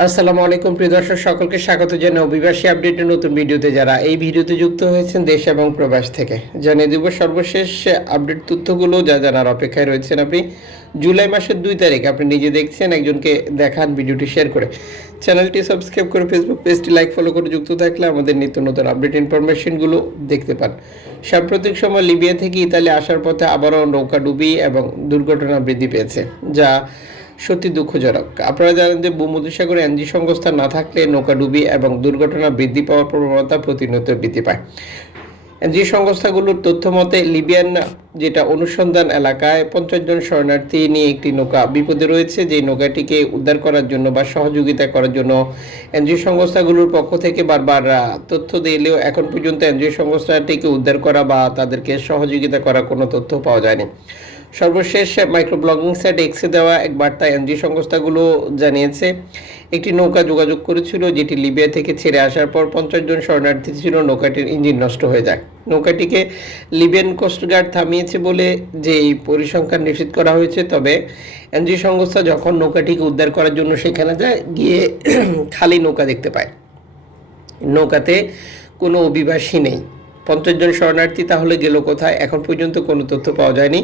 আসসালামু আলাইকুম, প্রিয় দর্শক, সকলকে স্বাগত জানাই অভিবাসী আপডেটের নতুন ভিডিওতে। যারা এই ভিডিওতে যুক্ত হয়েছেন দেশ এবং প্রবাস থেকে, জানিয়ে দেব সর্বশেষ আপডেট তথ্যগুলো, যা জানার অপেক্ষায় রয়েছেন আপনি। জুলাই মাসের দুই তারিখ, আপনি নিজে দেখছেন, একজনকে দেখান ভিডিওটি শেয়ার করে। চ্যানেলটি সাবস্ক্রাইব করে ফেসবুক পেজটি লাইক, ফলো করে যুক্ত থাকলে আমাদের নিত্য নতুন আপডেট ইনফরমেশনগুলো দেখতে পান। সাম্প্রতিক সময় লিবিয়া থেকে ইতালি আসার পথে আবারও নৌকা ডুবি এবং দুর্ঘটনা বৃদ্ধি পেয়েছে, যা সত্যি দুঃখজনক। আপনারা জানেন যে ভূমধ্যসাগরে এনজি সংস্থা না থাকলে নৌকা ডুবি এবং দুর্ঘটনা বৃদ্ধি পাওয়ার প্রবণতা প্রতিনিয়ত বৃদ্ধি পায়। এনজি সংস্থাগুলোর তথ্য মতে, লিবিয়ান, যেটা অনুসন্ধান এলাকায় পঞ্চাশ জন শরণার্থী নিয়ে একটি নৌকা বিপদে রয়েছে যে নৌকাটিকে উদ্ধার করার জন্য বা সহযোগিতা করার জন্য এনজিও সংস্থাগুলোর পক্ষ থেকে বারবার তথ্য দিলেও এখন পর্যন্ত এনজিও সংস্থাটিকে উদ্ধার করা বা তাদেরকে সহযোগিতা করার কোনো তথ্য পাওয়া যায়নি। সর্বশেষ মাইক্রো ব্লগিং সাইট এক্সে দেওয়া এক বার্তা এনজি সংস্থাগুলো জানিয়েছে, একটি নৌকা যোগাযোগ করেছিল যেটি লিবিয়া থেকে ছেড়ে আসার পর পঞ্চাশ জন শরণার্থী ছিল, নৌকাটির ইঞ্জিন নষ্ট হয়ে যায়। নৌকাটিকে লিবিয়ান কোস্টগার্ড থামিয়েছে বলে যে এই পরিসংখ্যান নিশ্চিত করা হয়েছে, তবে এনজি সংস্থা যখন নৌকাটিকে উদ্ধার করার জন্য সেখানে যায়, গিয়ে খালি নৌকা দেখতে পায়। নৌকাতে কোনো অভিবাসী নেই। পঞ্চাশ জন শরণার্থী তাহলে গেল কোথায়? এখন পর্যন্ত কোনো তথ্য পাওয়া যায়নি।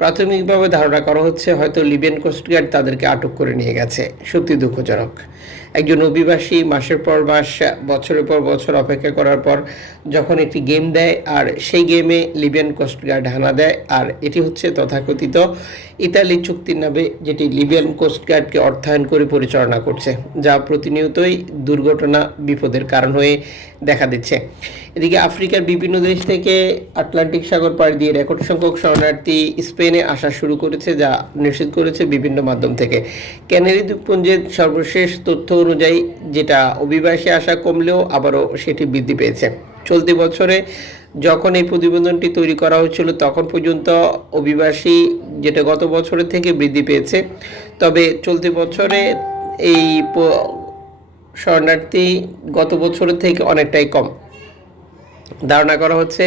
প্রাথমিকভাবে ধারণা করা হচ্ছে হয়তো লিবিয়ান কোস্টগার্ড তাদেরকে আটক করে নিয়ে গেছে। সত্যি দুঃখজনক। একজন অভিবাসী মাসের পর মাস, বছরের পর বছর অপেক্ষা করার পর যখন একটি গেম দেয় আর সেই গেমে লিবিয়ান কোস্টগার্ড হানা দেয় আর এটি হচ্ছে তথাকথিত ইতালি চুক্তির নামে যেটি লিবিয়ান কোস্টগার্ডকে অর্থায়ন করে পরিচালনা করছে, যা প্রতিনিয়তই দুর্ঘটনা, বিপদের কারণ হয়ে দেখা দিচ্ছে। এদিকে আফ্রিকার বিভিন্ন দেশ থেকে আটলান্টিক সাগর পাড়ি দিয়ে রেকর্ড সংখ্যক শরণার্থী স্পেনে আসা শুরু করেছে, যা নিশ্চিত করেছে বিভিন্ন মাধ্যম থেকে। ক্যানারি দ্বীপপুঞ্জের সর্বশেষ তথ্য অনুযায়ী, যেটা অভিবাসী আসা কমলেও আবারও সেটি বৃদ্ধি পেয়েছে। চলতি বছরে যখন এই প্রতিবেদনটি তৈরি করা হয়েছিল, তখন পর্যন্ত অভিবাসী যেটা গত বছরের থেকে বৃদ্ধি পেয়েছে। তবে চলতি বছরে এই শরণার্থী গত বছরের থেকে অনেকটাই কম। ধারণা করা হচ্ছে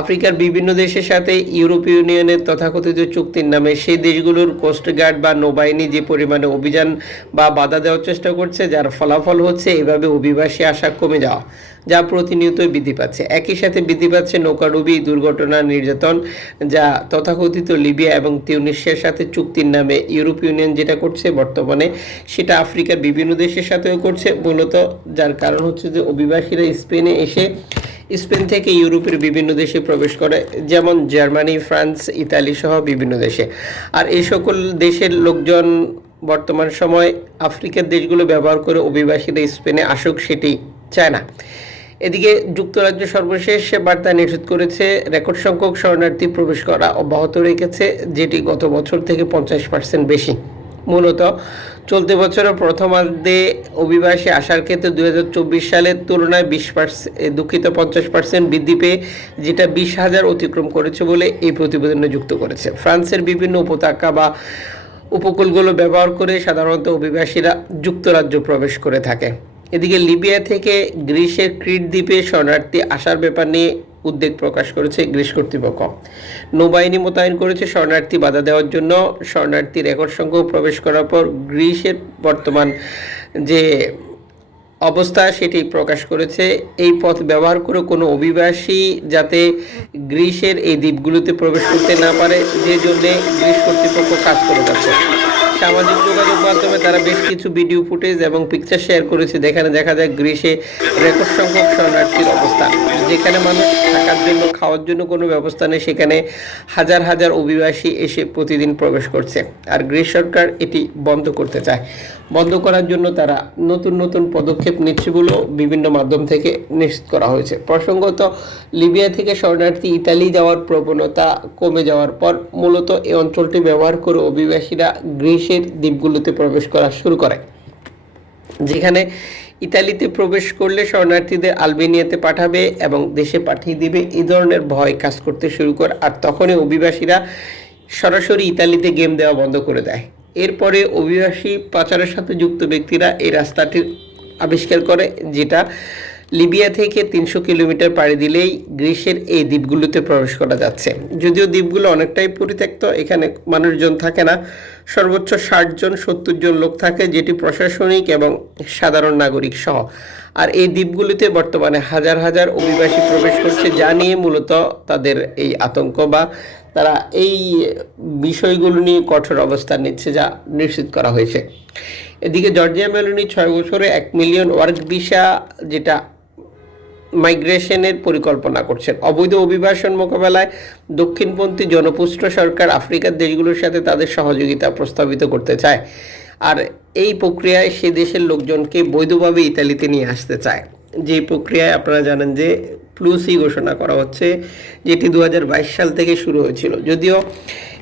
আফ্রিকার বিভিন্ন দেশের সাথে ইউরোপীয় ইউনিয়নের তথাকথিত চুক্তির নামে সেই দেশগুলোর কোস্টগার্ড বা নৌবাহিনী যে পরিমাণে অভিযান বা বাধা দেওয়ার চেষ্টা করছে, যার ফলাফল হচ্ছে এভাবে অভিবাসী আসা কমে যাওয়া, যা প্রতিনিয়তই বৃদ্ধি পাচ্ছে। একই সাথে বৃদ্ধি পাচ্ছে নৌকাডুবি দুর্ঘটনা নির্যাতন, যা তথাকথিত লিবিয়া এবং তিউনিশিয়ার সাথে চুক্তির নামে ইউরোপ ইউনিয়ন যেটা করছে বর্তমানে, সেটা আফ্রিকার বিভিন্ন দেশের সাথেও করছে। মূলত যার কারণ হচ্ছে যে অভিবাসীরা স্পেনে এসে স্পেন থেকে ইউরোপের বিভিন্ন দেশে প্রবেশ করে, যেমন জার্মানি, ফ্রান্স, ইতালি সহ বিভিন্ন দেশে। আর এই সকল দেশের লোকজন বর্তমান সময় আফ্রিকার দেশগুলো ব্যবহার করে অভিবাসীরা স্পেনে আসুক সেটি চায় না। এদিকে যুক্তরাজ্য সর্বশেষ বার্তা নিশ্চিত করেছে, রেকর্ড সংখ্যক শরণার্থী প্রবেশ করা অব্যাহত রেখেছে, যেটি গত বছর থেকে পঞ্চাশ পার্সেন্ট বেশি। মূলত চলতি বছরের প্রথমার্ধে অভিবাসী আসার ক্ষেত্রে দু হাজার চব্বিশ সালের তুলনায় বিশ পার্সেন্ট দুঃখিত পঞ্চাশ পার্সেন্ট বৃদ্ধি পেয়ে যেটা বিশ হাজার অতিক্রম করেছে বলে এই প্রতিবেদনে যুক্ত করেছে। ফ্রান্সের বিভিন্ন উপত্যকা বা উপকূলগুলো ব্যবহার করে সাধারণত অভিবাসীরা যুক্তরাজ্য প্রবেশ করে থাকে। এদিকে লিবিয়া থেকে গ্রিসের ক্রিট দ্বীপে শরণার্থী আসার ব্যাপার নিয়ে উদ্বেগ প্রকাশ করেছে গ্রিস কর্তৃপক্ষ। নৌবাহিনী মোতায়েন করেছে শরণার্থী বাধা দেওয়ার জন্য। শরণার্থী রেকর্ড সংখ্যক প্রবেশ করার পর গ্রিসের বর্তমান যে অবস্থা সেটি প্রকাশ করেছে। এই পথ ব্যবহার করে কোনো অভিবাসী যাতে গ্রিসের এই দ্বীপগুলোতে প্রবেশ করতে না পারে, যে জন্য গ্রিস কর্তৃপক্ষ কাজ করে যাচ্ছে। সামাজিক যোগাযোগ মাধ্যমে তারা বেশ কিছু ভিডিও ফুটেজ এবং পিকচার শেয়ার করেছে। যেখানে দেখা যায় গ্রিসে রেকর্ড সংখ্যক শরণার্থীর অবস্থা। যেখানে মানুষ থাকার জন্য, খাওয়ার জন্য কোনো ব্যবস্থা নেই, সেখানে হাজার হাজার অভিবাসী এসে প্রতিদিন প্রবেশ করছে। আর গ্রিস সরকার এটি বন্ধ করতে চায়। বন্ধ করার জন্য তারা নতুন নতুন পদক্ষেপ নিচ্ছে বলেও বিভিন্ন মাধ্যম থেকে নিশ্চিত করা হয়েছে। প্রসঙ্গত, লিবিয়া থেকে শরণার্থী ইতালি যাওয়ার প্রবণতা কমে যাওয়ার পর মূলত এই অঞ্চলটি ব্যবহার করে অভিবাসীরা গ্রিসের দ্বীপগুলোতে প্রবেশ করা শুরু করে। যেখানে ইতালিতে প্রবেশ করলে শরণার্থীদের আলবেনিয়াতে পাঠাবে এবং দেশে পাঠিয়ে দিবে এই ধরনের ভয় কাজ করতে শুরু করে। আর তখনই অভিবাসীরা সরাসরি ইতালিতে গেম দেওয়া বন্ধ করে দেয়। এরপরে অভিবাসী পাচারের সাথে যুক্ত ব্যক্তিরা এই রাস্তাটি আবিষ্কার করে, যেটা লিবিয়া থেকে তিনশো কিলোমিটার পাড়ি দিলেই গ্রিসের এই দ্বীপগুলোতে প্রবেশ করা যাচ্ছে। যদিও দ্বীপগুলো অনেকটাই পরিত্যক্ত, এখানে মানুষজন থাকে না। সর্বোচ্চ ষাট জন, সত্তর জন লোক থাকে যেটি প্রশাসনিক এবং সাধারণ নাগরিক সহ। আর এই দ্বীপগুলিতে বর্তমানে হাজার হাজার অভিবাসী প্রবেশ করছে, যা নিয়ে মূলত তাদের এই আতঙ্ক বা তারা এই বিষয়গুলো নিয়ে কঠোর অবস্থান নিচ্ছে যা নিশ্চিত করা হয়েছে। এদিকে জর্জিয়া মেলোনি ছয় বছরে এক মিলিয়ন ওয়ার্ক ভিসা, যেটা মাইগ্রেশনের পরিকল্পনা করছেন। অবৈধ অভিবাসন মোকাবেলায় দক্ষিণপন্থী জনপুষ্ট সরকার আফ্রিকার দেশগুলোর সাথে তাদের সহযোগিতা প্রস্তাবিত করতে চায়। আর এই প্রক্রিয়ায় সে দেশের লোকজনকে বৈধভাবে ইতালিতে নিয়ে আসতে চায়। যে প্রক্রিয়ায় আপনারা জানেন যে প্লুসি ঘোষণা করা হচ্ছে, যেটি দু হাজার বাইশ সাল থেকে শুরু হয়েছিল। যদিও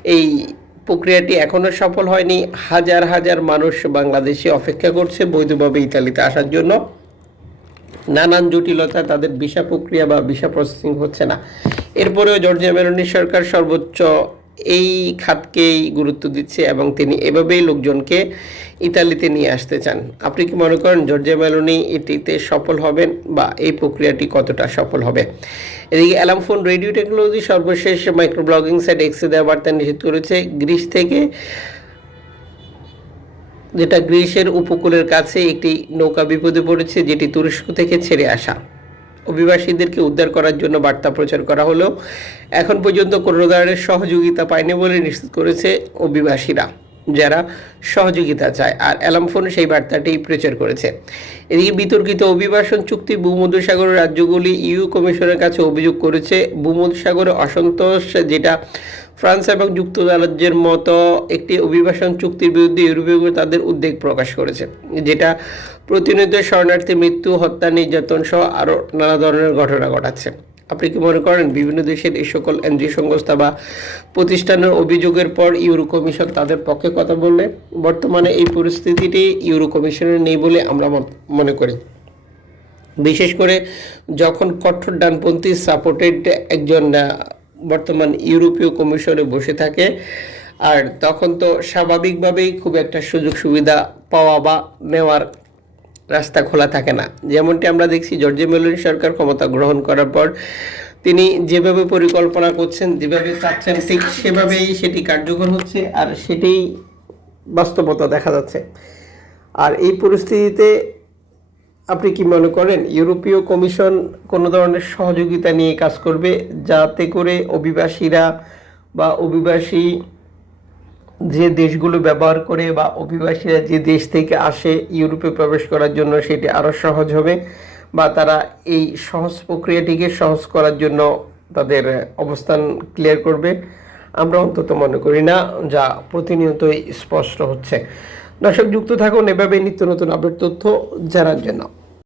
এই প্রক্রিয়াটি এখনও সফল হয়নি। হাজার হাজার মানুষ বাংলাদেশে অপেক্ষা করছে বৈধভাবে ইতালিতে আসার জন্য। নানান জটিলতা তাদের ভিসা প্রক্রিয়া বা ভিসা প্রসেসিং হচ্ছে না। এরপরেও জর্জিয়া মেলোনি সরকার সর্বোচ্চ এই খাতকেই গুরুত্ব দিচ্ছে এবং তিনি এভাবেই লোকজনকে ইতালিতে নিয়ে আসতে চান। আপনি কি মনে করেন জর্জিয়া মেলোনি এটিতে সফল হবেন বা এই প্রক্রিয়াটি কতটা সফল হবে? এদিকে অ্যালামফোন রেডিও টেকনোলজি, সর্বশেষ মাইক্রো ব্লগিং সাইট, এক্সে দেওয়া বার্তা নিষেধ করেছে। গ্রিস থেকে যেটা গ্রীসের উপকূলের কাছে একটি নৌকা বিপদে পড়েছে, যেটি তুরস্ক থেকে ছেড়ে আসা। অভিবাসীদেরকে উদ্ধার করার জন্য বার্তা প্রচার করা হলো। এখন পর্যন্ত কোনো ধরনের সহযোগিতা পায়নি বলে নিশ্চিত করেছে অভিবাসীরা। যারা সহযোগিতা চায়। আর অ্যালামফোন সেই বার্তাটি প্রচার করেছে। এদিকে বিতর্কিত অভিবাসন চুক্তি ভূমধ্যসাগরের রাজ্যগুলি ইউ কমিশনের কাছে অভিযোগ করেছে। ভূমধ্যসাগরে অসন্তোষ যেটা ফ্রান্স এবং যুক্তরাজ্যের মতো একটি অভিবাসন চুক্তির বিরুদ্ধে ইউরোপীয় তাদের উদ্বেগ প্রকাশ করেছে। যেটা প্রতিনিয়ত শরণার্থী মৃত্যু, হত্যা, নির্যাতন সহ আরও নানা ধরনের ঘটনা ঘটাচ্ছে। আপনি কি মনে করেন বিভিন্ন দেশের এই সকল এনজিও সংস্থা বা প্রতিষ্ঠানের অভিযোগের পর ইউরো কমিশন তাদের পক্ষে কথা বললে? বর্তমানে এই পরিস্থিতিটি ইউরো কমিশনের নেই বলে আমরা মনে করি। বিশেষ করে যখন কঠোর ডানপন্থী সাপোর্টেড একজন বর্তমান ইউরোপীয় কমিশনে বসে থাকে, আর তখন তো স্বাভাবিকভাবেই খুব একটা সুযোগ সুবিধা পাওয়া বা নেওয়ার রাস্তা খোলা থাকে না। যেমনটি আমরা দেখছি জর্জিয়া মেলোনি সরকার ক্ষমতা গ্রহণ করার পর তিনি যেভাবে পরিকল্পনা করছেন, যেভাবে চাচ্ছেন, ঠিক সেভাবেই সেটি কার্যকর হচ্ছে আর সেটাই বাস্তবতা দেখা যাচ্ছে। আর এই পরিস্থিতিতে আপনি কি মনে করেন, ইউরোপীয় কমিশন কোনো ধরনের সহযোগিতা নিয়ে কাজ করবে যাতে করে অভিবাসীরা বা অভিবাসী যে দেশগুলো ব্যবহার করে বা অভিবাসীরা যে দেশ থেকে আসে, ইউরোপে প্রবেশ করার জন্য সেটি আরও সহজ হবে বা তারা এই সহজ প্রক্রিয়াটিকে সহজ করার জন্য তাদের অবস্থান ক্লিয়ার করবে। আমরা অন্তত মনে করি না, যা প্রতিনিয়তই স্পষ্ট হচ্ছে। দর্শক, যুক্ত থাকুন। এভাবে নিত্য নতুন আপডেট তথ্য জানার জন্য।